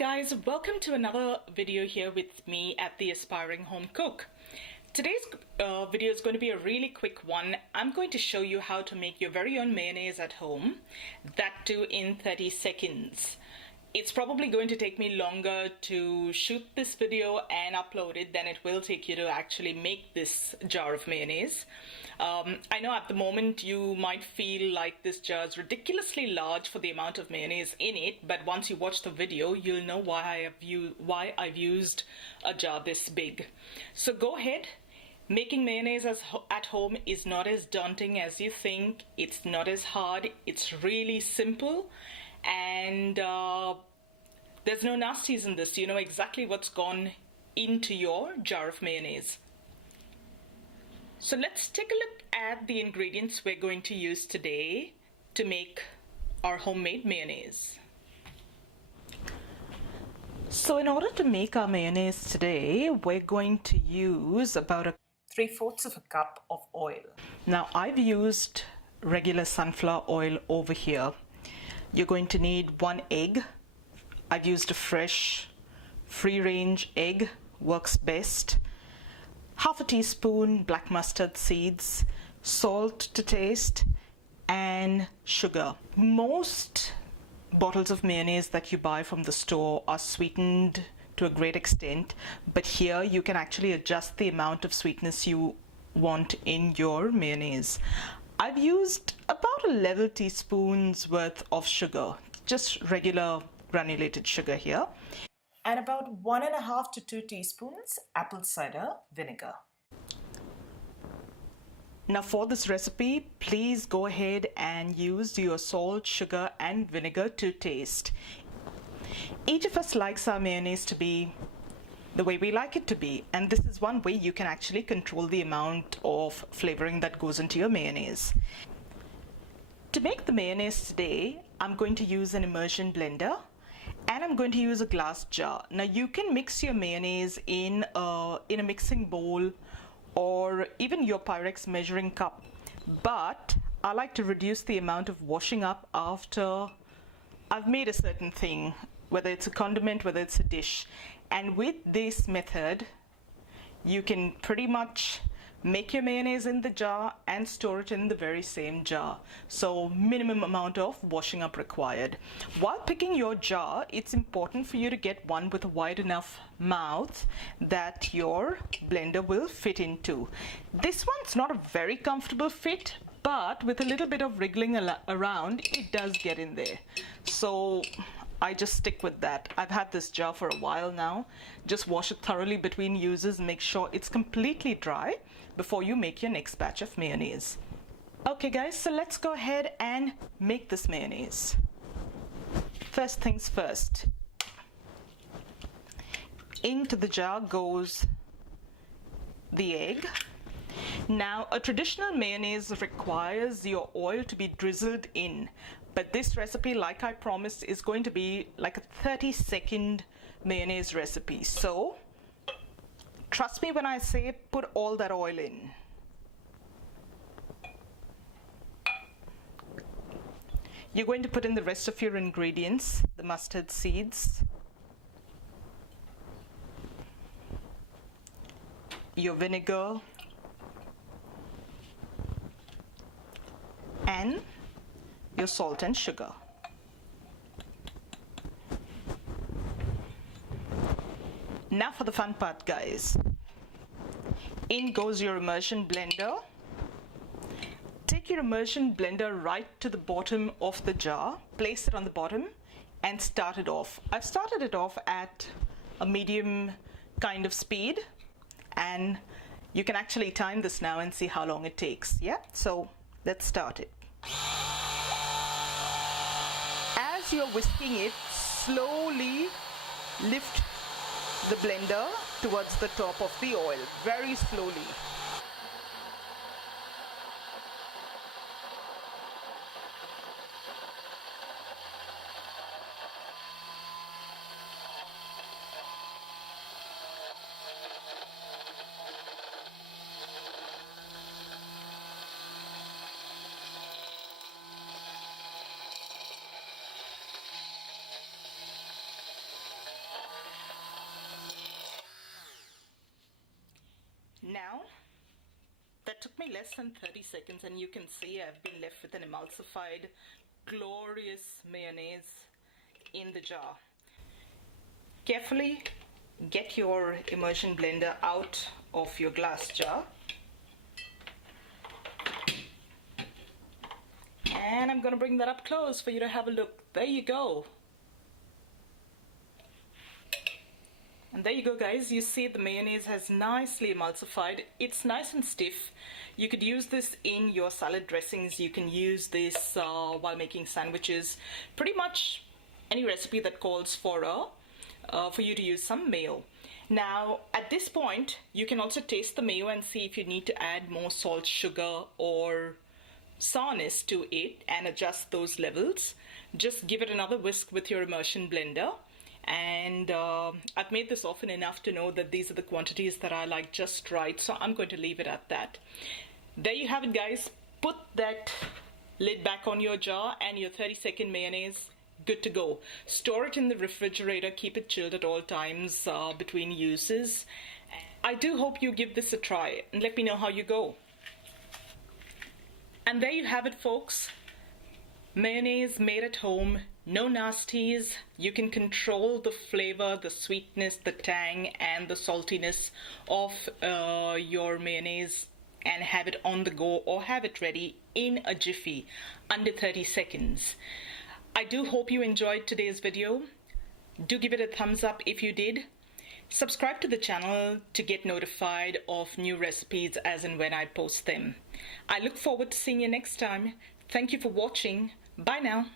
guys, welcome to another video here with me at the Aspiring Home Cook. Today's video is going to be a really quick one. I'm going to show you how to make your very own mayonnaise at home, that too in 30 seconds. It's probably going to take me longer to shoot this video and upload it than it will take you to actually make this jar of mayonnaise. I know at the moment you might feel like this jar is ridiculously large for the amount of mayonnaise in it, but once you watch the video, you'll know why I've used a jar this big. So go ahead. Making mayonnaise at home is not as daunting as you think. It's not as hard. It's really simple. And there's no nasties in this. You know exactly what's gone into your jar of mayonnaise. So let's take a look at the ingredients we're going to use today to make our homemade mayonnaise. So in order to make our mayonnaise today, we're going to use about 3/4 of a cup of oil. Now I've used regular sunflower oil over here. You're going to need 1 egg. I've used a fresh, free-range egg, works best. 1/2 teaspoon black mustard seeds, salt to taste, and sugar. Most bottles of mayonnaise that you buy from the store are sweetened to a great extent, but here you can actually adjust the amount of sweetness you want in your mayonnaise. I've used about 11 teaspoons worth of sugar, just regular granulated sugar here, and about 1.5 to 2 teaspoons apple cider vinegar. Now for this recipe, please go ahead and use your salt, sugar and vinegar to taste. Each of us likes our mayonnaise to be the way we like it to be, and this is one way you can actually control the amount of flavoring that goes into your mayonnaise. To make the mayonnaise today, I'm going to use an immersion blender and I'm going to use a glass jar. Now you can mix your mayonnaise in a mixing bowl or even your Pyrex measuring cup, but I like to reduce the amount of washing up after I've made a certain thing, whether it's a condiment, whether it's a dish. And with this method, you can pretty much make your mayonnaise in the jar and store it in the very same jar. So minimum amount of washing up required. While picking your jar, it's important for you to get one with a wide enough mouth that your blender will fit into. This one's not a very comfortable fit, but with a little bit of wriggling around, it does get in there. So I just stick with that. I've had this jar for a while now. Just wash it thoroughly between uses and make sure it's completely dry before you make your next batch of mayonnaise. Okay guys, so let's go ahead and make this mayonnaise. First things first. Into the jar goes the egg. Now, a traditional mayonnaise requires your oil to be drizzled in, but this recipe, like I promised, is going to be like a 30-second mayonnaise recipe. So, trust me when I say put all that oil in. You're going to put in the rest of your ingredients, the mustard seeds, your vinegar, and your salt and sugar. Now for the fun part, guys. In goes your immersion blender. Take your immersion blender right to the bottom of the jar, place it on the bottom and start it off. I've started it off at a medium kind of speed, and you can actually time this now and see how long it takes. Yeah, so let's start it. As you're whisking it, slowly lift the blender towards the top of the oil, very slowly. me less than 30 seconds and you can see I've been left with an emulsified, glorious mayonnaise in the jar. Carefully get your immersion blender out of your glass jar. And I'm going to bring that up close for you to have a look. There you go. And there you go, guys. You see the mayonnaise has nicely emulsified. It's nice and stiff. You could use this in your salad dressings. You can use this while making sandwiches. Pretty much any recipe that calls for you to use some mayo. Now, at this point, you can also taste the mayo and see if you need to add more salt, sugar, or sourness to it and adjust those levels. Just give it another whisk with your immersion blender. And I've made this often enough to know that these are the quantities that I like just right, so I'm going to leave it at that. There you have it, guys. Put that lid back on your jar and your 30-second mayonnaise good to go. Store it in the refrigerator, keep it chilled at all times between uses. I do hope you give this a try and let me know how you go. And there you have it, folks. Mayonnaise made at home, no nasties. You can control the flavor, the sweetness, the tang, and the saltiness of your mayonnaise and have it on the go or have it ready in a jiffy, under 30 seconds. I do hope you enjoyed today's video. Do give it a thumbs up if you did. Subscribe to the channel to get notified of new recipes as and when I post them. I look forward to seeing you next time. Thank you for watching. Bye now.